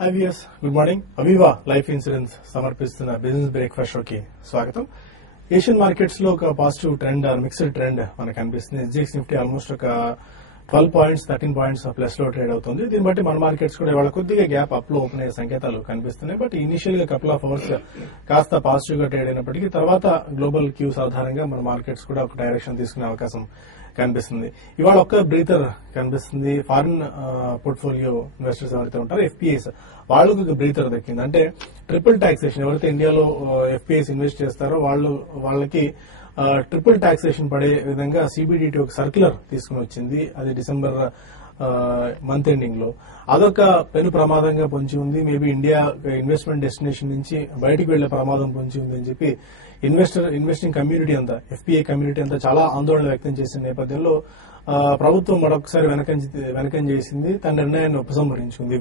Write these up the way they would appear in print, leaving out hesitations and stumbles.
Hi viewers, good morning. Aviva life insurance సమర్పిస్తున్న business breakfast షోకి స్వాగతం. ఏషియన్ మార్కెట్స్ లో ఒక పాజిటివ్ ట్రెండ్, మిక్స్డ్ ట్రెండ్ మనకు కనిపిస్తుంది. ఎస్జిఎక్స్ నిఫ్టీ ఆల్మోస్ట్ ఒక 12 పాయింట్స్ 13 పాయింట్స్ ప్లస్ లో ట్రేడ్ అవుతుంది. దీన్ని బట్టి మన మార్కెట్స్ కూడా ఇవాళ కొద్దిగా గ్యాప్ అప్ లో ఓపెన్ అయ్యే సంకేతాలు కనిపిస్తున్నాయి. బట్ ఇనిషియల్ గా కపుల్ ఆఫ్ అవర్స్ కాస్త పాజిటివ్ గా ట్రేడ్ అయినప్పటికీ తర్వాత గ్లోబల్ క్యూస్ ఆధారంగా మన మార్కెట్స్ కూడా ఒక డైరెక్షన్ తీసుకునే అవకాశం కనిపిస్తుంది. ఇవాళ ఒక్క బ్రీతర్ కనిపిస్తుంది. ఫారిన్ పోర్ట్ఫోలియో ఇన్వెస్టర్స్ ఎవరైతే ఉంటారో ఎఫ్పిఐస్, వాళ్ళకు ఒక బ్రీతర్ దక్కింది. అంటే ట్రిపుల్ టాక్సేషన్, ఎవరైతే ఇండియాలో ఎఫ్పిఐస్ ఇన్వెస్ట్ చేస్తారో వాళ్ళకి ట్రిపుల్ టాక్సేషన్ పడే విధంగా సిబిడిటి ఒక సర్క్యులర్ తీసుకుని వచ్చింది. అది డిసెంబర్ మంత్ ఎండింగ్ లో. అదొక పెను ప్రమాదంగా పొంచి ఉంది. మేబీ ఇండియా ఇన్వెస్ట్మెంట్ డెస్టినేషన్ నుంచి బయటికి వెళ్లే ప్రమాదం పొంచి ఉంది అని చెప్పి ఇన్వెస్టింగ్ కమ్యూనిటీ అంతా, ఎఫ్పిఐ కమ్యూనిటీ అంతా చాలా ఆందోళన వ్యక్తం చేసిన నేపథ్యంలో ప్రభుత్వం మరొకసారి వెనకం చేసింది. తన నిర్ణయాన్ని ఉపసంహరించుకుంది.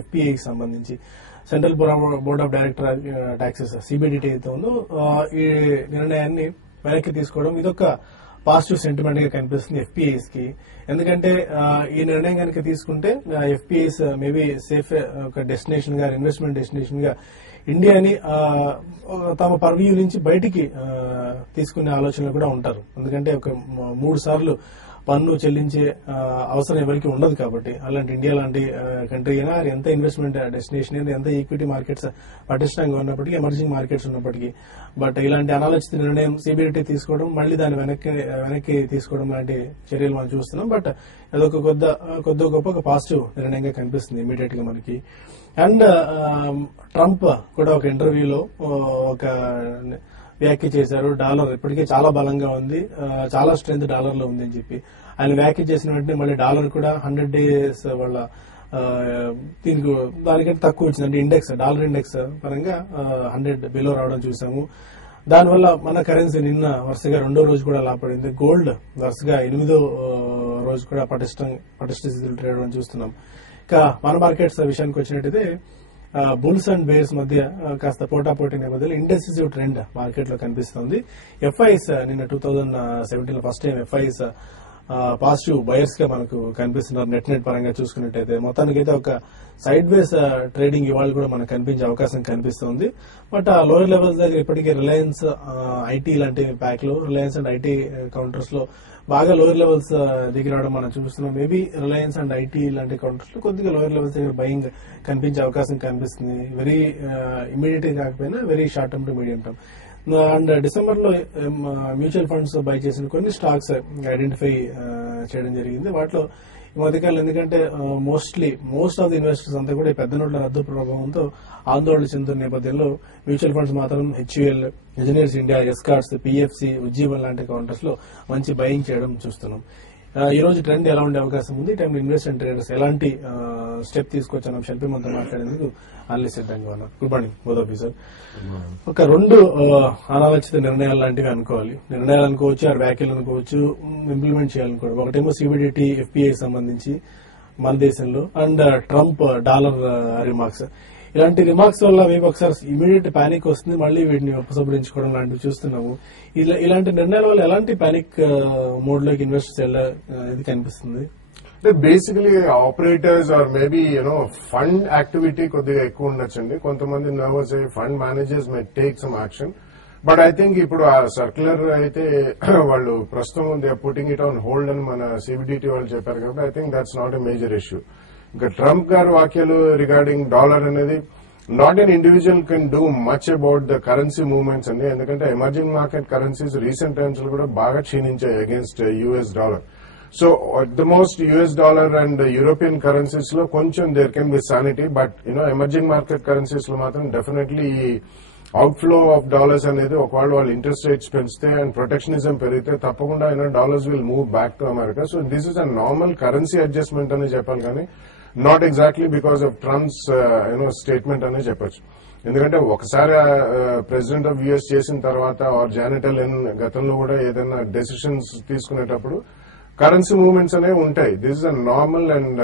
ఎఫ్పిఐకి సంబంధించి central board of director taxes CBDT అయితే ఉందో ఈ నిర్ణయాన్ని వెనక్కి తీసుకోవడం ఇదొక పాజిటివ్ సెంటిమెంట్ గా కనిపిస్తుంది ఎఫ్పిఐస్ కి. ఎందుకంటే ఈ నిర్ణయం కనుక తీసుకుంటే ఎఫ్పిఐస్ మేబీ సేఫ్ ఒక డెస్టినేషన్ గా, ఇన్వెస్ట్మెంట్ డెస్టినేషన్ గా ఇండియాని తమ పర్వ్యూ నుంచి బయటికి తీసుకునే ఆలోచనలు కూడా ఉంటారు. ఎందుకంటే ఒక 3 సార్లు పన్ను చెల్లించే అవసరం ఎవరికి ఉండదు కాబట్టి. అలాంటి ఇండియా లాంటి కంట్రీ అయినా ఎంత ఇన్వెస్ట్మెంట్ డెస్టినేషన్ అయినా, ఎంత ఈక్విటీ మార్కెట్స్ పటిష్టంగా ఉన్నప్పటికీ, ఎమర్జింగ్ మార్కెట్స్ ఉన్నప్పటికీ, బట్ ఇలాంటి అనాలోచిత నిర్ణయం సిబిడిటి తీసుకోవడం, మళ్లీ దాన్ని వెనక్కి తీసుకోవడం లాంటి చర్యలు మనం చూస్తున్నాం. బట్ అదొక కొద్ది గొప్ప ఒక పాజిటివ్ నిర్ణయంగా కనిపిస్తుంది ఇమీడియట్ గా మనకి. అండ్ ట్రంప్ కూడా ఒక ఇంటర్వ్యూలో ఒక వ్యాఖ్య చేశారు. డాలర్ ఇప్పటికే చాలా బలంగా ఉంది, చాలా స్ట్రెంత్ డాలర్ లో ఉంది అని చెప్పి ఆయన వ్యాఖ్య చేసిన వెంటనే మళ్ళీ డాలర్ కూడా 100 days వాళ్ళ దానికంటే తక్కువ వచ్చింది. అంటే ఇండెక్స్, డాలర్ ఇండెక్స్ పరంగా 100 బిలో రావడం చూసాము. దానివల్ల మన కరెన్సీ నిన్న వరుసగా 2వ రోజు కూడా లాభపడింది. గోల్డ్ వరుసగా 8వ రోజు కూడా పటిష్ట స్థితిలో ట్రేడ్ అవడం చూస్తున్నాం. ఇక మన మార్కెట్స్ విషయానికి వచ్చినట్టయితే బుల్స్ అండ్ బేర్స్ మధ్య కాస్త పోటాపోటీ నేపథ్యంలో ఇండెసిసివ్ ట్రెండ్ మార్కెట్ లో కనిపిస్తోంది. ఎఫ్ఐస్ నిన్న 2017 లో ఫస్ట్ టైం ఎఫ్ఐస్ పాజిటివ్ బయర్స్ గా మనకు కనిపిస్తున్నారు. నెట్ పరంగా చూసుకున్నట్టయితే మొత్తానికైతే ఒక సైడ్ వేస్ ట్రేడింగ్ ఇవాళ కూడా మనకు కనిపించే అవకాశం కనిపిస్తోంది. బట్ ఆ లోయర్ లెవెల్స్ దగ్గర ఇప్పటికే రిలయన్స్ ఐటీ లాంటి ప్యాక్ లో, రిలయన్స్ అండ్ ఐటీ కౌంటర్స్ లో బాగా లోయర్ లెవెల్స్ దిగి రావడం మనం చూస్తున్నాం. మేబీ రిలయన్స్ అండ్ ఐటీ లాంటి కౌంటర్స్ లో కొద్దిగా లోయర్ లెవెల్స్ దగ్గర బయింగ్ కనిపించే అవకాశం కనిపిస్తుంది. వెరీ ఇమీడియట్ కాకపోయినా very short term two medium term. And December లో మ్యూచువల్ ఫండ్స్ బై చేసిన కొన్ని స్టాక్స్ ఐడెంటిఫై చేయడం జరిగింది. వాటిలో ఈ మధ్యకాలం ఎందుకంటే మోస్ట్ ఆఫ్ ది ఇన్వెస్టర్స్ అంతా కూడా ఈ పెద్ద నోట్ల రద్దు ప్రభావంతో ఆందోళన చెందుతున్న నేపథ్యంలో మ్యూచువల్ ఫండ్స్ మాత్రం HUL, engineers India, escorts, PFC, Ujjivan లాంటి కౌంటర్స్ లో మంచి బయింగ్ చేయడం చూస్తున్నాం. ఈ రోజు ట్రెండ్ ఎలా ఉండే అవకాశం ఉంది, ఈ టైంలో ఇన్వెస్ట్మెంట్ ట్రేడర్స్ ఎలాంటి స్టెప్ తీసుకొచ్చిన అంశాలపై మనతో మాట్లాడేందుకు అనలిస్ట్ సిద్ధంగా ఉన్నారు. Good morning both of you sir. ఒక 2 అనాలోచిత నిర్ణయాలు లాంటివి అనుకోవాలి, నిర్ణయాలు అనుకోవచ్చు, ఆ వ్యాఖ్యలు అనుకోవచ్చు, ఇంప్లిమెంట్ చేయాలనుకోవాలి. ఒకటేమో సిబిడిటి ఎఫ్పిఐ సంబంధించి మన దేశంలో, అండ్ ట్రంప్ డాలర్ రిమార్క్స్. ఇలాంటి రిమార్క్స్ వల్ల మేము ఒకసారి ఇమీడియట్ పానిక్ వస్తుంది, మళ్ళీ వీటిని ఉపసంహరించుకోవడం లాంటివి చూస్తున్నాము. ఇలాంటి నిర్ణయాల వల్ల ఎలాంటి పానిక్ మోడ్ లోకి ఇన్వెస్టర్స్ ఇది కనిపిస్తుంది? Basically operators are maybe fund activity కొద్దిగా ఎక్కువ ఉండొచ్చండి. కొంతమంది నర్వస్ అయ్యి fund managers may take some action. But I think ఇప్పుడు ఆ సర్క్యులర్ అయితే వాళ్ళు ప్రస్తుతం they are putting it on hold అని మన సిబిడిటి వాళ్ళు చెప్పారు కాబట్టి I think that's not a major issue. ఇంకా ట్రంప్ గారి వ్యాఖ్యలు రిగార్డింగ్ డాలర్ అనేది not an individual can do much about the currency movements అండి. ఎందుకంటే emerging market currencies recent times లో కూడా బాగా క్షీణించాయి against US dollar. So at the most US dollar and European currencies లో కొంచెం there can be sanity. But emerging market currencies లో మాత్రం డెఫినెట్లీ ఈ అవుట్ఫ్లో ఆఫ్ డాలర్స్ అనేది ఒకవేళ వాళ్ళు ఇంట్రెస్ట్ రేట్స్ పెంచితే అండ్ ప్రొటెక్షనిజం పెరిగితే తప్పకుండా dollars will move back to America. So this is a normal currency adjustment అని చెప్పాలి, కానీ not exactly because of Trump's statement అనే చెప్పొచ్చు. ఎందుకంటే ఒకసారి ప్రెసిడెంట్ ఆఫ్ యుఎస్ చేసిన తర్వాత ఆర్ జానెట్ యెలెన్ గతంలో కూడా ఏదైనా డెసిషన్స్ తీసుకునేటప్పుడు కరెన్సీ మూవ్మెంట్స్ అనేవి ఉంటాయి. This is a normal and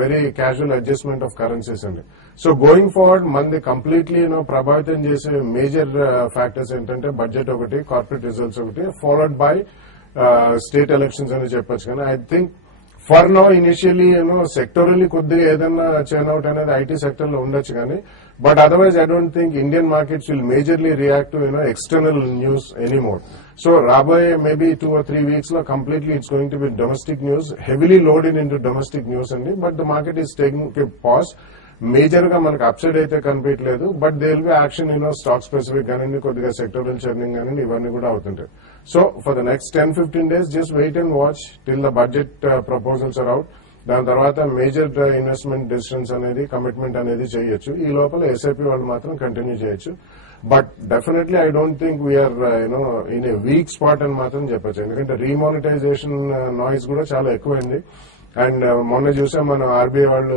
very casual adjustment of currencies అండి. సో గోయింగ్ ఫార్వర్డ్ మనది కంప్లీట్లీ ప్రభావితం చేసే మేజర్ ఫ్యాక్టర్స్ ఏంటంటే బడ్జెట్ ఒకటి, కార్పొరేట్ రిజల్ట్స్ ఒకటి, ఫాలోడ్ బై స్టేట్ ఎలక్షన్స్ అని చెప్పొచ్చు. కానీ I think for now initially సెక్టోరల్లీ కొద్దిగా ఏదైనా చర్న్ అవుట్ అనేది ఐటీ సెక్టర్ లో ఉండొచ్చు కానీ but otherwise I don't think Indian markets will majorly react to external news anymore. So రాబోయే మేబీ 2 or 3 weeks లో completely it's going to be domestic news, heavily loaded into domestic news అండి. But the market is taking pause. Major గా మనకు upside అయితే కనిపించలేదు, but they will be action stock specific కానివ్వండి, కొద్దిగా sectoral churning కానివ్వండి, ఇవన్నీ కూడా అవుతుంటాయి. So for the next 10-15 days just wait and watch till the budget proposals are out. దాని తర్వాత మేజర్ ఇన్వెస్ట్మెంట్ డిసిషన్స్ అనేది కమిట్మెంట్ అనేది చేయొచ్చు. ఈ లోపల ఎస్ఐపి వాళ్ళు మాత్రం కంటిన్యూ చేయొచ్చు. But definitely I don't think we're in a weak spot అని మాత్రం చెప్పొచ్చు. ఎందుకంటే రీమానిటైజేషన్ నాయిస్ కూడా చాలా ఎక్కువైంది. అండ్ మొన్న చూసాం మనం ఆర్బీఐ వాళ్ళు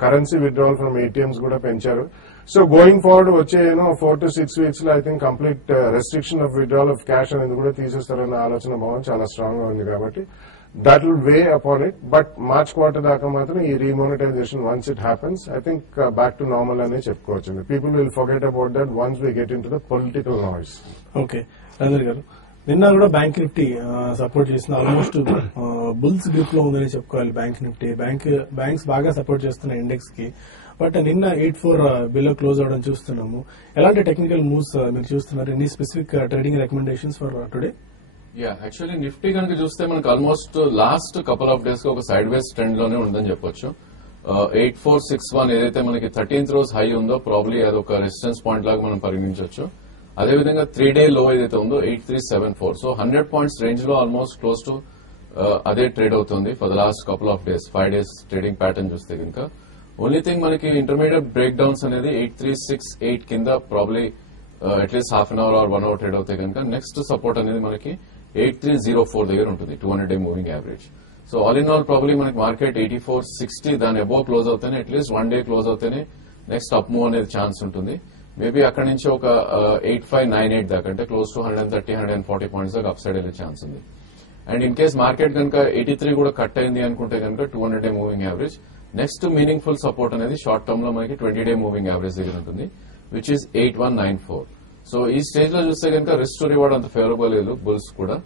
కరెన్సీ విత్డ్రావల్ ఫ్రమ్ ఏటీఎంస్ కూడా పెంచారు. సో గోయింగ్ ఫార్వర్డ్ వచ్చే 4 to 6 weeks లో I think complete restriction of withdrawal of cash అనేది కూడా తీసేస్తారన్న ఆలోచన భావం చాలా స్ట్రాంగ్ గా ఉంది. కాబట్టి that will weigh upon it. But March quarter దాకా మాత్రం ఈ remonetization once it happens I think back to normal అనే చెప్పుకోవచ్చు. People will forget about that once we get into the political noise. Okay Rajendra గారు, నిన్న కూడా bank Nifty support చేసిన almost bulls group లో ఉందని చెప్పుకోవాలి. బ్యాంక్ నిఫ్టీ బ్యాంక్స్ బాగా సపోర్ట్ చేస్తున్న ఇండెక్స్ కి. బట్ నిన్న 84 బిలో క్లోజ్ అవడం చూస్తున్నాము. ఎలాంటి టెక్నికల్ మూవ్స్ మీరు చూస్తున్నారు? Any specific trading recommendations for today? Actually Nifty కనుక చూస్తే మనకు almost last couple of days గా ఒక సైడ్ వేస్ ట్రెండ్ లోనే ఉందని చెప్పొచ్చు. 8461 ఏదైతే మనకి 13th రోజు హై ఉందో ప్రాబ్లీ అదొక రెసిస్టెన్స్ పాయింట్ లాగా మనం పరిగణించవచ్చు. అదేవిధంగా 3-day లో ఏదైతే ఉందో 8374. సో 100 points రేంజ్ లో ఆల్మోస్ట్ క్లోజ్ టు అదే ట్రేడ్ అవుతుంది for the last couple of days. 5 days trading pattern చూస్తే కనుక ఓన్లీ థింగ్ మనకి ఇంటర్మీడియట్ బ్రేక్ డౌన్స్ అనేది 8368 కింద probably at least half an hour or 1 hour trade అవుతాయి కనుక నెక్స్ట్ సపోర్ట్ అనేది మనకి 8304 దగ్గర ఉంటుంది 200-day moving average. So all in all probably మనకి మార్కెట్ 8460 దాని అబోవ్ క్లోజ్ అవుతేనే అట్లీస్ట్ 1 day క్లోజ్ అవుతేనే నెక్స్ట్ అప్ మూవ్ అనేది ఛాన్స్ ఉంటుంది. మేబీ అక్కడి నుంచి ఒక 8598 దాకా అంటే క్లోజ్ టు 130-140 points దాకా అప్ సైడ్ వెళ్లే ఛాన్స్ ఉంది. అండ్ ఇన్ కేస్ మార్కెట్ కనుక 83 కూడా కట్ అయింది అనుకుంటే కనుక 200-day moving average next meaningful support అనేది షార్ట్ టర్మ్ లో మనకి 20-day మూవింగ్ యావరేజ్ దగ్గర ఉంటుంది విచ్ ఈస్ 8194. సో ఈ స్టేజ్ లో చూస్తే కనుక రిస్క్ టు రివార్డ్ అంత ఫేవరబుల్ లేదు బుల్స్ కూడా.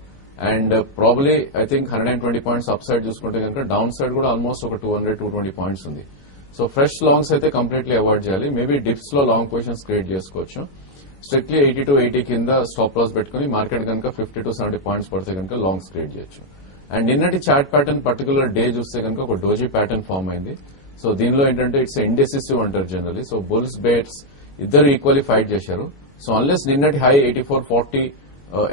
And probably I think 120 points up side చూసుకుంటే కనుక డౌన్ సైడ్ కూడా ఆల్మోస్ట్ ఒక 200-220 points ఉంది. సో ఫ్రెష్ లాంగ్స్ అయితే కంప్లీట్లీ అవాయిడ్ చేయాలి. మేబీ డిప్స్ లో లాంగ్ పొజిషన్స్ క్రియేట్ చేసుకోవచ్చు. స్ట్రిక్ట్లీ 80-80 కింద స్టాప్ లాస్ పెట్టుకుని మార్కెట్ కనుక 50-70 points పడితే కనుక లాంగ్స్ క్రియేట్ చేయొచ్చు. అండ్ నిన్నటి చార్ట్ ప్యాటర్న్ పర్టికులర్ డే చూస్తే కనుక ఒక డోజీ ప్యాటర్న్ ఫామ్ అయింది. సో దీనిలో ఏంటంటే ఇట్స్ ఇండెసిసివ్ అంటారు జనరలీ. సో బుల్స్ బేట్స్ ఇద్దరు ఈక్వల్లీ ఫైట్ చేశారు. సో అన్లెస్ నిన్నటి హై 8440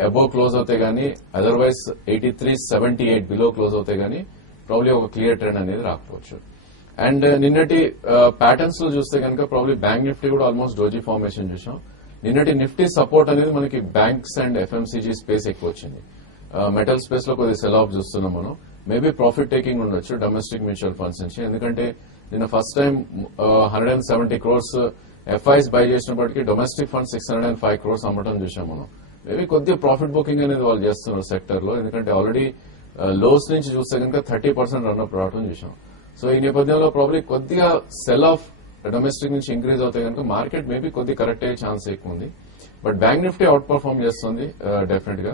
అబోవ్ క్లోజ్ అవుతే గానీ అదర్వైజ్ 8378 బిలో క్లోజ్ అవుతే గానీ ప్రాబ్లీ ఒక క్లియర్ ట్రెండ్ అనేది రాకపోవచ్చు. అండ్ నిన్నటి ప్యాటర్న్స్ లో చూస్తే కనుక ప్రాబ్లీ బ్యాంక్ నిఫ్టీ కూడా ఆల్మోస్ట్ డోజీ ఫార్మేషన్ చూసాం. నిన్నటి నిఫ్టీ సపోర్ట్ అనేది మనకి బ్యాంక్స్ అండ్ ఎఫ్ఎంసీజీ స్పేస్ ఎక్కువ వచ్చింది. మెటల్ స్పేస్ లో కొద్దిగా సెల్ ఆఫ్ చూస్తున్నాం మనం. మేబీ ప్రాఫిట్ టేకింగ్ ఉండొచ్చు డొమెస్టిక్ మ్యూచువల్ ఫండ్స్ నుంచి. ఎందుకంటే నిన్న ఫస్ట్ టైం 170 crores ఎఫ్ఐస్ బై చేసినప్పటికీ డొమెస్టిక్ ఫండ్ 605 crores అమ్మటం చూసాం మనం. మేబీ కొద్దిగా ప్రాఫిట్ బుకింగ్ అనేది వాళ్ళు చేస్తున్నారు సెక్టర్ లో. ఎందుకంటే ఆల్రెడీ లోస్ నుంచి చూస్తే కనుక 30% రన్అప్ రావడం చూసాం. సో ఈ నేపథ్యంలో ప్రాబ్లీ కొద్దిగా సెల్ ఆఫ్ డొమెస్టిక్ నుంచి ఇంక్రీజ్ అవుతాయి కనుక మార్కెట్ మేబీ కొద్దిగా కరెక్ట్ అయ్యే ఛాన్స్ ఎక్కువ ఉంది. But bank Nifty out perform చేస్తుంది డెఫినెట్ గా.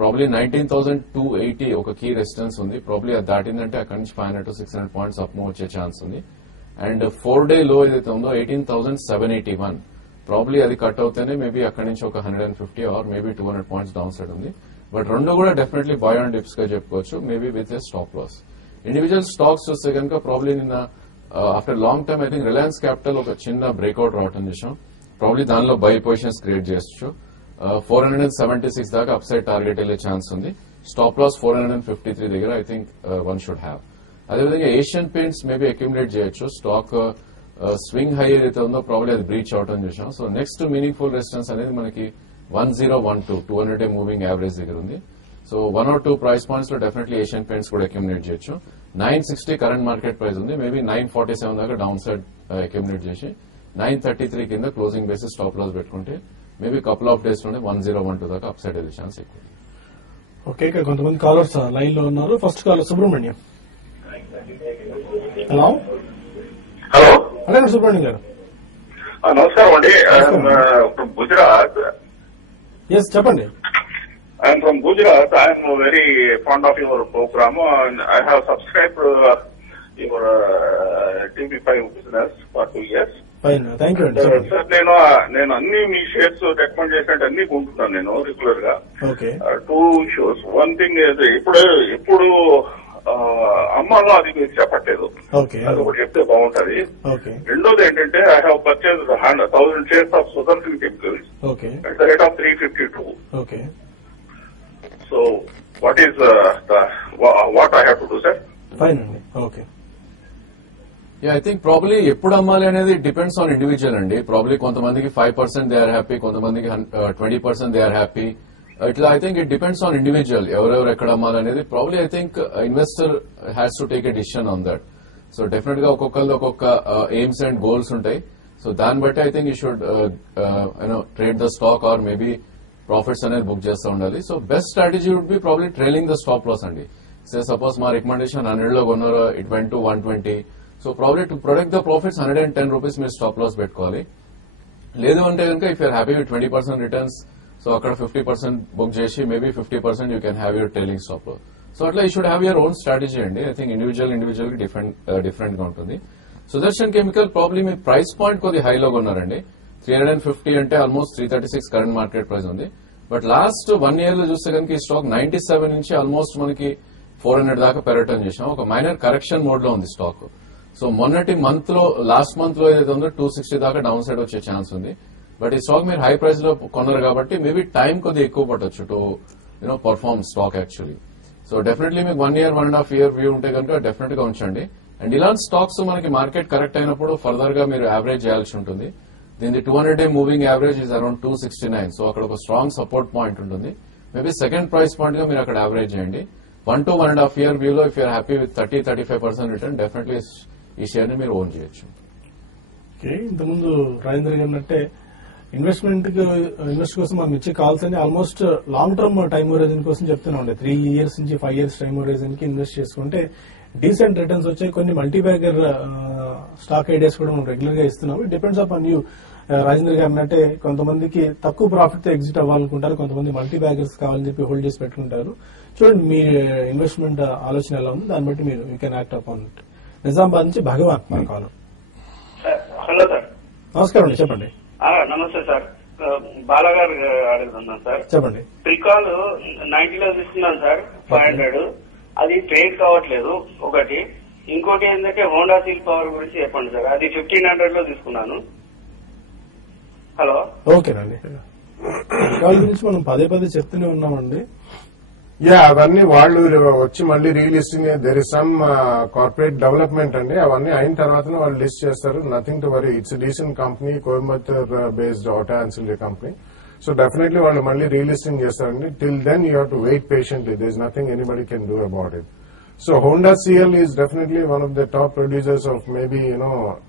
ప్రాబ్లీ 19,280 ఒక కీ రెసిస్టెన్స్ ఉంది. ప్రాబ్లీ అది దాటిందంటే అక్కడి నుంచి 500-600 points అప్ మూవ్ వచ్చే ఛాన్స్ ఉంది. అండ్ 4-day లో ఏదైతే ఉందో 18,781 ప్రాబ్లీ అది కట్ అవుతేనే మేబీ అక్కడి నుంచి ఒక 150 or maybe 200 points downside ఉంది. బట్ రెండు కూడా డెఫినెట్లీ బై ఆన్ డిప్స్ గా చెప్పుకోవచ్చు maybe with a stop loss. Individual stocks చూస్తే కనుక ప్రాబ్లీ నిన్న after long time I think Reliance Capital ఒక చిన్న బ్రేక్అవుట్ రావటం చూసాం. ప్రాబ్లీ దానిలో బై పొజిషన్స్ క్రియేట్ చేయొచ్చు. 476 దాకా అప్ సైడ్ టార్గెట్ వెళ్లే ఛాన్స్ ఉంది. స్టాప్ లాస్ 453 దగ్గర I think one should have. అదేవిధంగా ఏషియన్ పెయింట్స్ మేబీ అక్యుములేట్ చేయొచ్చు. స్టాక్ స్వింగ్ హై ఏదైతే ఉందో ప్రాబ్లీ అది బ్రీచ్ అవటం చూసాం. సో నెక్స్ట్ మీనింగ్ఫుల్ రెసిస్టెన్స్ అనేది మనకి 1012 200-day మూవింగ్ యావరేజ్ దగ్గర ఉంది. సో 1 or 2 ప్రైస్ పాయింట్స్ లో డెఫినెట్లీ ఏషియన్ పెయింట్స్ కూడా అక్యుములేట్ చేయొచ్చు. 960 కరెంట్ మార్కెట్ ప్రైస్ ఉంది. మేబీ 947 దాకా డౌన్ సైడ్ అక్యుములేట్ చేసి 933 కింద క్లోజింగ్ బేసిస్ స్టాప్ లాస్ పెట్టుకుంటే మేబీ కపుల్ ఆఫ్ డేస్ లోనే 1012 దాకా అప్ సైడ్ వెళ్ళే ఛాన్స్ ఎక్కువ. ఓకే, ఇక్కడ కొంతమంది కాలర్స్ లైన్ లో ఉన్నారు. First caller Subrahmanyam. Hello hello అలాగే సుబ్రహ్మణ్యం గారు నమస్కారం అండి. గుజరాత్ ఎస్ చెప్పండి. I'm from Gujarat. I'm very fond of your program, and I have subscribed your TV5 business for 2 years. Fine, thank you అండి. చెప్పండి. సార్ నేను అన్ని మీ షేర్స్ రికమెండ్ చేసినట్టు అన్ని కొంటున్నాను నేను రెగ్యులర్ గా. ఓకే. 2 issues. వన్ థింగ్ ఇప్పుడు అమ్మాలో అది మీకు చెప్పట్లేదు. ఓకే. అది ఒకటి చెప్తే బాగుంటది. ఓకే. రెండోది ఏంటంటే I have purchase 1,000 shares of Sudarshan chemicals okay. at the rate of 352. Okay. So what is what I have to do, sir? Fine అండి. ఓకే. ఐ థింక్ ప్రాబ్లీ ఎప్పుడు అమ్మాలి అనేది డిపెండ్స్ ఆన్ ఇండివిజువల్ అండి. ప్రాబ్లీ కొంతమందికి 5% they are happy, కొంతమందికి 20% they are happy. ఇట్లా I think it depends on individual ఎవరెవరు ఎక్కడ అమ్మాలి అనేది. Probably I think investor has to take a decision on that. So definite గా ఒక్కొక్కరు ఒక్కొక్క ఎయిమ్స్ అండ్ గోల్స్ ఉంటాయి. సో దాన్ని బట్టి I think you should trade the stock or maybe profits అనేది బుక్ చేస్తూ ఉండాలి. So best strategy would be probably trailing the stop loss అండి. సో సపోజ్ మా రికమెండేషన్ 100 లో కొన్నారు, it went to 120. So probably to protect the profits 110 rupees మీరు stop loss పెట్టుకోవాలి. లేదు అంటే కనుక if you're happy with 20% returns, so అక్కడ 50% బుక్ చేసి maybe 50% you can have your trailing stop loss. So అట్లా you should have your own strategy అండి. I think individual కి డిఫరెంట్ గా ఉంటుంది. సుదర్శన్ కెమికల్ ప్రాబ్లీ మీ ప్రైస్ పాయింట్ కొద్ది హైలో ఉన్నారండి. 350 అంటే ఆల్మోస్ట్ 336 కరెంట్ మార్కెట్ ప్రైస్ ఉంది. బట్ లాస్ట్ 1 year లో చూస్తే కనుక ఈ స్టాక్ 97 నుంచి ఆల్మోస్ట్ మనకి 400 దాకా పెరగటం చేసాం. ఒక మైనర్ కరెక్షన్ మోడ్ లో ఉంది స్టాక్. సో మొన్నటి మంత్ లో లాస్ట్ మంత్ లో ఏదైతే ఉందో 260 దాకా డౌన్ సైడ్ వచ్చే ఛాన్స్ ఉంది. బట్ ఈ స్టాక్ మీరు హై ప్రైస్ లో కొన్నారు కాబట్టి మేబీ టైం కొద్దిగా ఎక్కువ పట్టొచ్చు to perform stock actually. So definitely మీకు 1 year 1.5 year వ్యూ ఉంటే కనుక డెఫినెట్ గా ఉంచండి. అండ్ ఇలాంటి స్టాక్స్ మనకి మార్కెట్ కరెక్ట్ అయినప్పుడు ఫర్దర్ గా మీరు యావరేజ్ చేయాల్సి ఉంటుంది. దీని 200-day moving average is around 269. So అక్కడ ఒక స్ట్రాంగ్ సపోర్ట్ పాయింట్ ఉంటుంది. మేబీ సెకండ్ ప్రైస్ పాయింట్ గా మీరు అక్కడ యావరేజ్ చేయండి. 1 to 1.5 year వ్యూలో if you're happy with 30-35% return definitely ఈ షేర్ ని మీరు ఓన్ చేయొచ్చు. ఇంతకుముందు రాజేంద్ర గారు అన్నట్టే ఇన్వెస్ట్ కోసం మనం ఇచ్చే కాల్స్ అని almost long term time horizon కోసం చెప్తూనే ఉండే. 3 years నుంచి 5 years టైమ్ హోరైజన్ కి ఇన్వెస్ట్ చేసుకుంటే డీసెంట్ రిటర్న్స్ వచ్చాయి. కొన్ని మల్టీబ్యాగర్ స్టాక్ ఐడియాస్ కూడా మనం రెగ్యులర్ గా ఇస్తున్నాము. It depends upon you. Rajendra గారు అన్నట్టే కొంతమందికి తక్కువ ప్రాఫిట్ తో ఎగ్జిట్ అవ్వాలనుకుంటారు, కొంతమంది మల్టీబ్యాగర్స్ కావాలని చెప్పి హోల్డ్ చేసి పెట్టుకుంటారు. చూడండి మీ ఇన్వెస్ట్మెంట్ ఆలోచన ఎలా ఉంది, దాన్ని బట్టి మీరు you can act upon it. Nizamabad నుంచి భగవాన్ మన కాల్. Hello sir. నమస్కారం అండి, చెప్పండి. నమస్తే సార్. బాలాగారు అడుగుతున్నాను సార్. చెప్పండి. ప్రికాల్ 90లో తీసుకున్నాను సార్, 500. అది ట్రేడ్ కావట్లేదు ఒకటి. ఇంకోటి ఏంటంటే హోండా సీల్ పవర్ గురించి చెప్పండి సార్. అది 1500 లో తీసుకున్నాను. హలో. ఓకేనండి. ప్రికాల్ గురించి మనం పదే చెప్తూనే ఉన్నామండి. అవన్నీ వాళ్ళు వచ్చి మళ్ళీ relisting there is some corporate development అండి. అవన్నీ అయిన తర్వాత వాళ్ళు లిస్ట్ చేస్తారు. Nothing to worry. It's decent company, Coimbatore based auto ancillary company. So definitely వాళ్ళు మళ్ళీ రీలిస్టింగ్ చేస్తారండి. Till then you have to wait patiently. There is nothing anybody can do about it. So Honda CL is definitely one of the top producers of maybe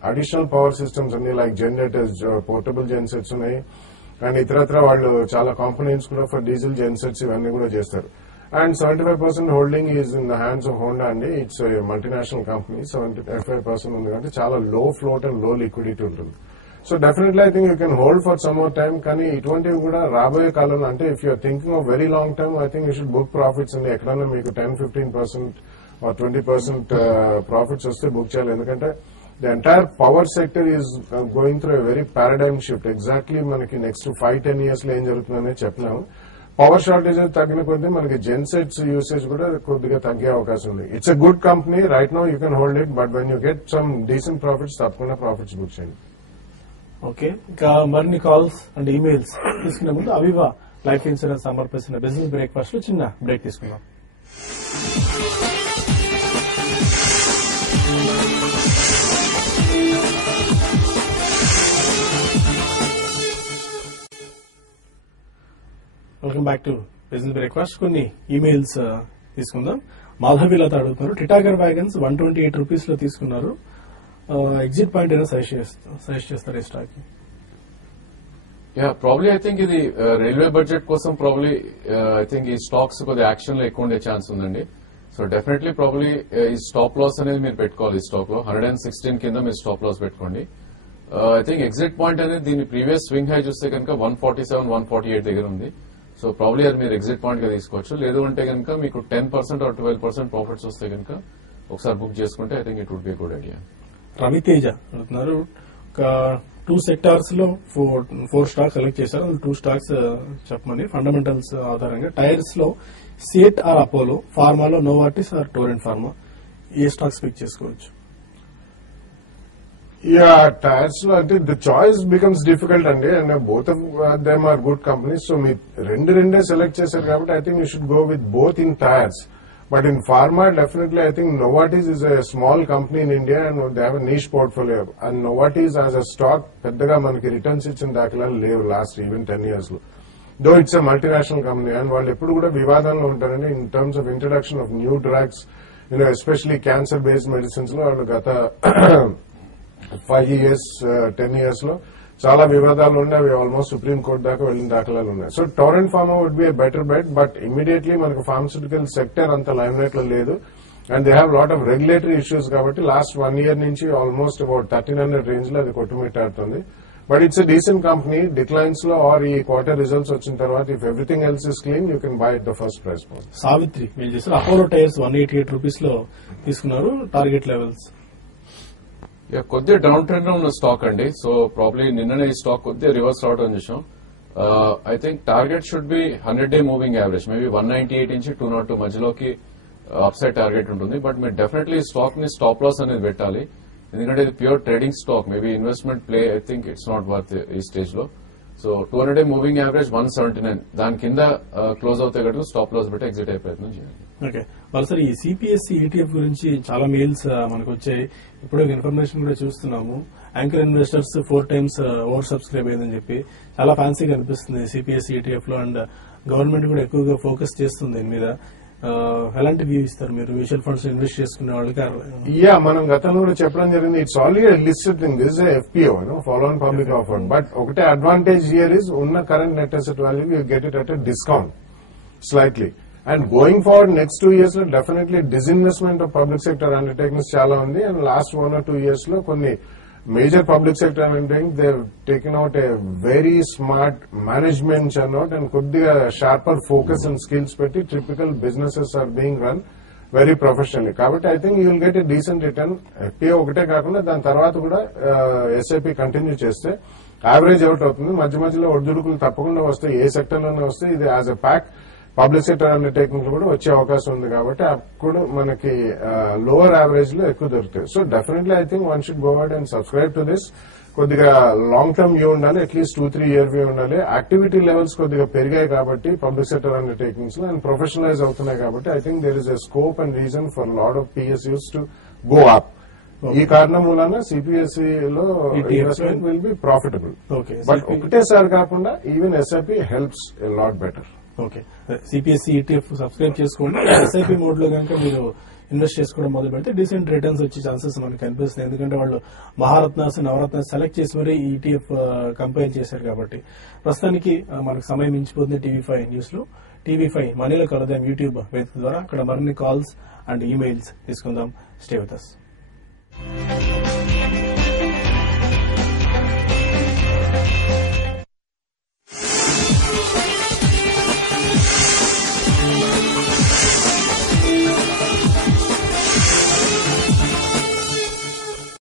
additional power systems like generators, portable gensets ఉన్నాయి. And ఇతరత్ర వాళ్ళు చాలా components కూడా for diesel జెన్సెట్స్ ఇవన్నీ కూడా చేస్తారు. And 75% holding is in the hands of Honda అండి. It's multinational company. 75% ఉంది కాబట్టి చాలా low float and low liquidity ఉంటుంది. So definitely I think you can hold for some more time. కానీ ఇటువంటివి కూడా రాబోయే కాలంలో అంటే if you're thinking of very long term I think you should book profits అండి. ఎక్కడైనా మీకు 10-15% or 20% ప్రాఫిట్స్ వస్తే బుక్ చేయాలి. ఎందుకంటే the entire power sector is going through a very paradigm shift. Exactly మనకి నెక్స్ట్ 5-10 years లో ఏం జరుగుతుందనే చెప్పినాము. పవర్ షార్టేజ్ తగ్గిన కొద్దీ మనకి జెన్సెట్స్ యూసేజ్ కూడా కొద్దిగా తగ్గే అవకాశం ఉంది. It's a good company. Right now you can hold it, but when you get some decent profits తప్పకుండా ప్రాఫిట్స్ బుక్ చేయండి. ఓకే. ఇంకా మరిన్ని కాల్స్ అండ్ ఈమెయిల్స్ తీసుకునే ముందు అవివా లైఫ్ ఇన్సూరెన్స్ సమర్పిస్తున్న బిజినెస్ బ్రేక్ఫాస్ట్ లో చిన్న బ్రేక్ తీసుకుందాం. Welcome back to business breakfast. కొన్ని ఈమెయిల్స్ తీసుకుందాం. మాధవిలత అడుగుతున్నారు, టిటాగర్ వ్యాగన్స్ 128 రూపీస్ లో తీసుకున్నారు. ఎగ్జిట్ పాయింట్ ఏదైనా సజెస్ట్ చేస్తారు ఈ స్టాక్ కి? ప్రాబ్లీ ఐ థింక్ ఇది రైల్వే బడ్జెట్ కోసం ప్రాబ్లీ ఐ థింక్ ఈ స్టాక్స్ కొద్దిగా యాక్షన్ లో ఎక్కువ ఉండే ఛాన్స్ ఉందండి. సో డెఫినెట్లీ ప్రాబ్లీ ఈ స్టాప్ లాస్ అనేది మీరు పెట్టుకోవాలి. ఈ స్టాక్ లో 116 కింద మీరు స్టాప్ లాస్ పెట్టుకోండి. ఐ థింక్ ఎగ్జిట్ పాయింట్ అనేది దీని ప్రీవియస్ స్వింగ్ హై చూస్తే కనుక 147-148 దగ్గర ఉంది. సో ప్రాబ్లీ అది మీరు ఎగ్జిట్ పాయింట్ గా తీసుకోవచ్చు. లేదు అంటే కనుక మీకు 10% or 12% ప్రాఫిట్స్ వస్తే కనుక ఒకసారి బుక్ చేసుకుంటే I think it would be good idea. Raviteja అడుగుతున్నారు, ఒక 2 సెక్టార్స్ లో 4 స్టాక్స్ సెలెక్ట్ చేశారు. అందులో 2 స్టాక్స్ చెప్పమని ఫండమెంటల్స్ ఆధారంగా. టైర్స్ లో సిఎట్ ఆర్ అపోలో, ఫార్మాలో నోవార్టిస్ ఆర్ టోరెంట్ ఫార్మా, ఏ స్టాక్స్ పిక్ చేసుకోవచ్చు? టైర్స్ లో అంటే ద చాయిస్ బికమ్స్ డిఫికల్ట్ అండి, and both of them are good companies. So మీరు రెండే సెలెక్ట్ చేశారు కాబట్టి I think you should go with both in tyres. But in pharma, definitely, I think Novartis is a small company in India and they have a niche portfolio. And Novartis as a stock, పెద్దగా మనకి returns ఇచ్చిన దాఖలాలు లేవు last even 10 years లో. Though it's a multinational company and వాళ్ళు ఎప్పుడు కూడా వివాదంలో ఉంటారండి in terms of introduction of new drugs, especially cancer based medicines లో వాళ్ళు గత 5 years 10 years లో చాలా వివాదాలు ఉన్నాయి. అవి ఆల్మోస్ట్ సుప్రీం కోర్టు దాకా వెళ్లిన దాఖలాలు ఉన్నాయి. So Torrent pharma would be a better bet, but immediately మనకు ఫార్మస్యూటికల్ సెక్టర్ అంత లైమ్ లైట్ లో లేదు and they have lot of regulatory issues కాబట్టి లాస్ట్ 1 year నుంచి ఆల్మోస్ట్ అబౌట్ 1300 రేంజ్ లో అది కొట్టుమిట్టాడుతుంది. But it's a decent company. Declines లో ఆర్ ఈ క్వార్టర్ రిజల్ట్స్ వచ్చిన తర్వాత if everything else is clean you can buy it the first price point. Savitri మీరు చేశారు, అపోలో టైర్స్ 188 రూపీస్ లో తీసుకున్నారు, టార్గెట్ లెవెల్స్? కొద్దిగా డౌన్ ట్రెండ్ లో ఉన్న స్టాక్ అండి. సో ప్రాబ్లీ నిన్ననే ఈ స్టాక్ కొద్దిగా రివర్స్ రావడం చూసాం. I think target should be 100-day moving average, maybe 198 నుంచి 202 మధ్యలోకి అప్సైడ్ టార్గెట్ ఉంటుంది. బట్ మీరు డెఫినెట్లీ స్టాక్ ని స్టాప్ లాస్ అనేది పెట్టాలి, ఎందుకంటే ఇది pure trading stock. Maybe investment play I think it's not worth ఈ స్టేజ్ లో. సో 200-day మూవింగ్ యావరేజ్ 179, దాని కింద క్లోజ్ అవుతాయి కనుక స్టాప్ లాస్ పెట్టి ఎగ్జిట్ అయ్యే ప్రయత్నం చేయాలి. ఓకే, వాళ్ళు సార్ ఈ సిపిఎస్సి ఈటీఎఫ్ గురించి చాలా మెయిల్స్ మనకు వచ్చాయి. ఇప్పుడు ఇన్ఫర్మేషన్ కూడా చూస్తున్నాము, anchor investors 4 times over subscribe అయిందని చెప్పి చాలా ఫ్యాన్సీగా అనిపిస్తుంది సిపిఎస్సి ఈటీఎఫ్ లో. అండ్ గవర్నమెంట్ కూడా ఎక్కువగా ఫోకస్ చేస్తుంది దీని మీద. ఎలాంటి వ్యూ ఇస్తారు మీరు మ్యూచువల్ ఫండ్స్ ఇన్వెస్ట్ చేసుకునే వాళ్ళకి? మనం గతంలో కూడా చెప్పడం జరిగింది, it's already listed thing, this FPO follow on public offer. But ఒకటే అడ్వాంటేజ్ హియర్ ఇస్ ఉన్న current net asset value you get it at a discount slightly. And going forward next 2 years లో definitely disinvestment of public sector undertakings చాలా ఉంది. And last 1 or 2 years లో కొన్ని major public sector undertaking they taken out a very smart management churn out and కొద్దిగా sharper focus and skills పెట్టి typical businesses are being run very professionally. కాబట్టి I think you will get a decent return. FPO ఒకటే కాకుండా దాని తర్వాత కూడా SIP continue చేస్తే average out అవుతుంది. మధ్య మధ్యలో ఒడిదుడుకులు తప్పకుండా వస్తాయి, ఏ సెక్టర్ లోనే వస్తాయి. ఇది as a pack public sector undertaking కూడా వచ్చే అవకాశం ఉంది కాబట్టి అప్పుడు మనకి లోవర్ యావరేజ్ లో ఎక్కువ దొరుకుతాయి. So definitely I think one should go ahead and subscribe to this. కొద్దిగా లాంగ్ టర్మ్ వ్యూ ఉండాలి, అట్లీస్ట్ 2-3 year వ్యూ ఉండాలి. యాక్టివిటీ లెవెల్స్ కొద్దిగా పెరిగాయి కాబట్టి పబ్లిక్ సెక్టర్ అండర్టేకింగ్స్ లో అండ్ ప్రొఫెషనలైజ్ అవుతున్నాయి కాబట్టి I think there is a scope and reason for lot of PSUs to go up. ఈ కారణం మూలన సిపిఎస్సి లో investment will be profitable. But ఒకటేసారి కాకుండా even SIP helps a lot better. Okay, CPSE ETF subscribe చేసుకోండి. SIP mode లో కనుక మీరు ఇన్వెస్ట్ చేసుకోవడం మొదలు పెడితే డీసెంట్ రిటర్న్స్ వచ్చే ఛాన్సెస్ మనకు కనిపిస్తుంది. ఎందుకంటే వాళ్ళు మహారత్నాస్ నవరత్నాస్ సెలెక్ట్ చేసి మరీ ఈటీఎఫ్ కంపైల్ చేశారు కాబట్టి. ప్రస్తుతానికి మనకు సమయం మించిపోతుంది TV5 న్యూస్ లో. TV5 మనీలో కలుద్దాం యూట్యూబ్ వేదిక ద్వారా. అక్కడ మరిన్ని కాల్స్ అండ్ ఈమెయిల్స్ తీసుకుందాం. Stay with us.